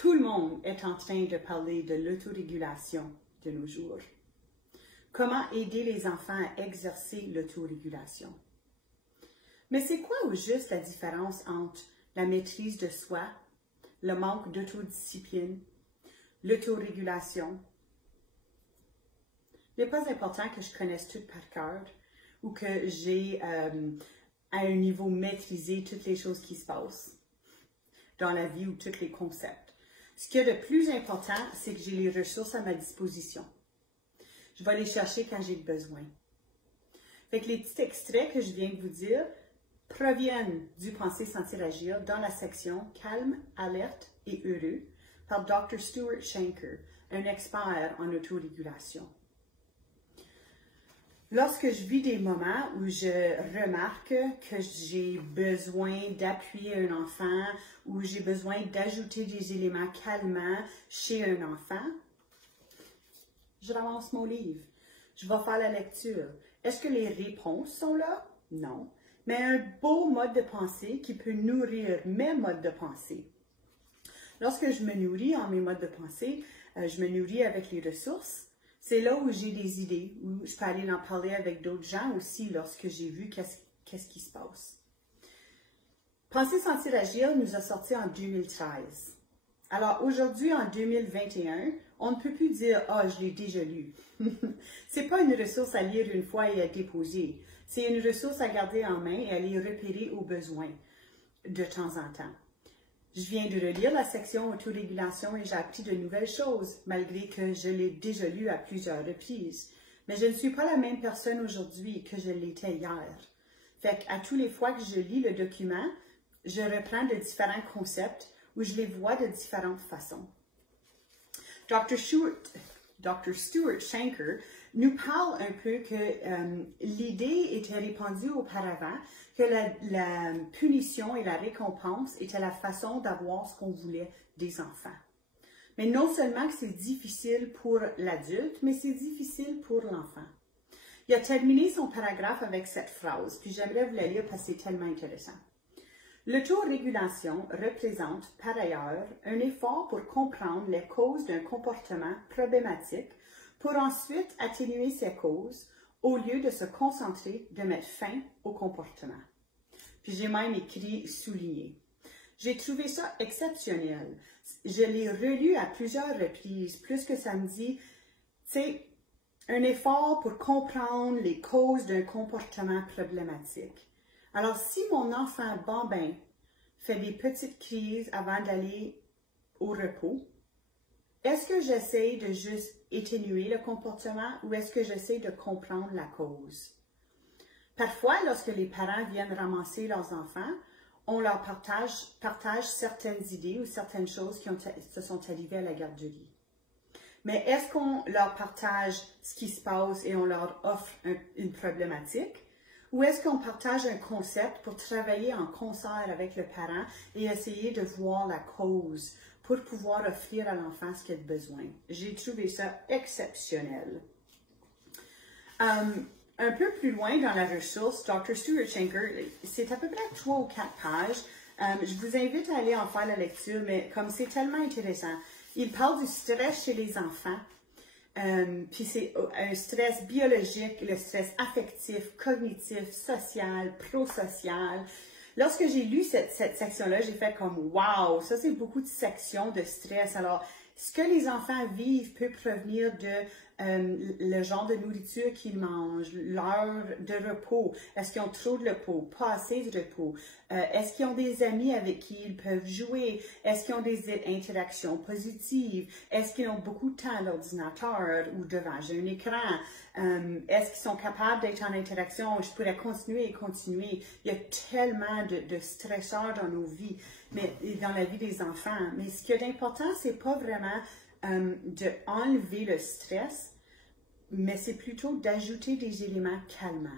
Tout le monde est en train de parler de l'autorégulation de nos jours. Comment aider les enfants à exercer l'autorégulation? Mais c'est quoi au juste la différence entre la maîtrise de soi, le manque d'autodiscipline, l'autorégulation? Il n'est pas important que je connaisse tout par cœur ou que j'ai à un niveau maîtrisé toutes les choses qui se passent dans la vie ou tous les concepts. Ce qu'il y a de plus important, c'est que j'ai les ressources à ma disposition. Je vais les chercher quand j'ai besoin. Fait que les petits extraits que je viens de vous dire proviennent du Penser, Sentir, Agir dans la section Calme, alerte et heureux par Dr. Stuart Shanker, un expert en autorégulation. Lorsque je vis des moments où je remarque que j'ai besoin d'appuyer un enfant ou j'ai besoin d'ajouter des éléments calmants chez un enfant, je ramasse mon livre. Je vais faire la lecture. Est-ce que les réponses sont là? Non. Mais un beau mode de pensée qui peut nourrir mes modes de pensée. Lorsque je me nourris en mes modes de pensée, je me nourris avec les ressources. C'est là où j'ai des idées, où je peux aller en parler avec d'autres gens aussi lorsque j'ai vu qu'est-ce qui se passe. Penser, Sentir, Agir nous a sorti en 2013. Alors aujourd'hui, en 2021, on ne peut plus dire « Ah, je l'ai déjà lu ». C'est pas une ressource à lire une fois et à déposer. C'est une ressource à garder en main et à les repérer au besoin de temps en temps. Je viens de relire la section autorégulation et j'ai appris de nouvelles choses, malgré que je l'ai déjà lu à plusieurs reprises. Mais je ne suis pas la même personne aujourd'hui que je l'étais hier. Fait qu'à toutes les fois que je lis le document, je reprends de différents concepts où je les vois de différentes façons. Dr. Stuart Shanker nous parle un peu que l'idée était répandue auparavant que la punition et la récompense étaient la façon d'avoir ce qu'on voulait des enfants. Mais non seulement que c'est difficile pour l'adulte, mais c'est difficile pour l'enfant. Il a terminé son paragraphe avec cette phrase, puis j'aimerais vous la lire parce que c'est tellement intéressant. L'autorégulation représente, par ailleurs, un effort pour comprendre les causes d'un comportement problématique pour ensuite atténuer ces causes au lieu de se concentrer de mettre fin au comportement. Puis j'ai même écrit souligné. J'ai trouvé ça exceptionnel. Je l'ai relu à plusieurs reprises, plus que ça me dit, c'est un effort pour comprendre les causes d'un comportement problématique. Alors, si mon enfant bambin fait des petites crises avant d'aller au repos, est-ce que j'essaie de juste atténuer le comportement ou est-ce que j'essaie de comprendre la cause? Parfois, lorsque les parents viennent ramasser leurs enfants, on leur partage certaines idées ou certaines choses qui se sont arrivées à la garderie. Mais est-ce qu'on leur partage ce qui se passe et on leur offre une problématique? Ou est-ce qu'on partage un concept pour travailler en concert avec le parent et essayer de voir la cause pour pouvoir offrir à l'enfant ce qu'il a besoin? J'ai trouvé ça exceptionnel. Un peu plus loin dans la ressource, Dr. Stuart Shanker, c'est à peu près 3 ou 4 pages. Je vous invite à aller en faire la lecture, mais comme c'est tellement intéressant, il parle du stress chez les enfants. Puis c'est un stress biologique, le stress affectif, cognitif, social, prosocial. Lorsque j'ai lu cette section-là, j'ai fait comme « Wow! » Ça, c'est beaucoup de sections de stress. Alors, ce que les enfants vivent peut provenir de le genre de nourriture qu'ils mangent, l'heure de repos. Est-ce qu'ils ont trop de repos, pas assez de repos? Est-ce qu'ils ont des amis avec qui ils peuvent jouer? Est-ce qu'ils ont des interactions positives? Est-ce qu'ils ont beaucoup de temps à l'ordinateur ou devant un écran? Est-ce qu'ils sont capables d'être en interaction? Je pourrais continuer et continuer. Il y a tellement de stresseurs dans nos vies, mais dans la vie des enfants. Mais ce qui est important, c'est pas vraiment d'enlever le stress, mais c'est plutôt d'ajouter des éléments calmants.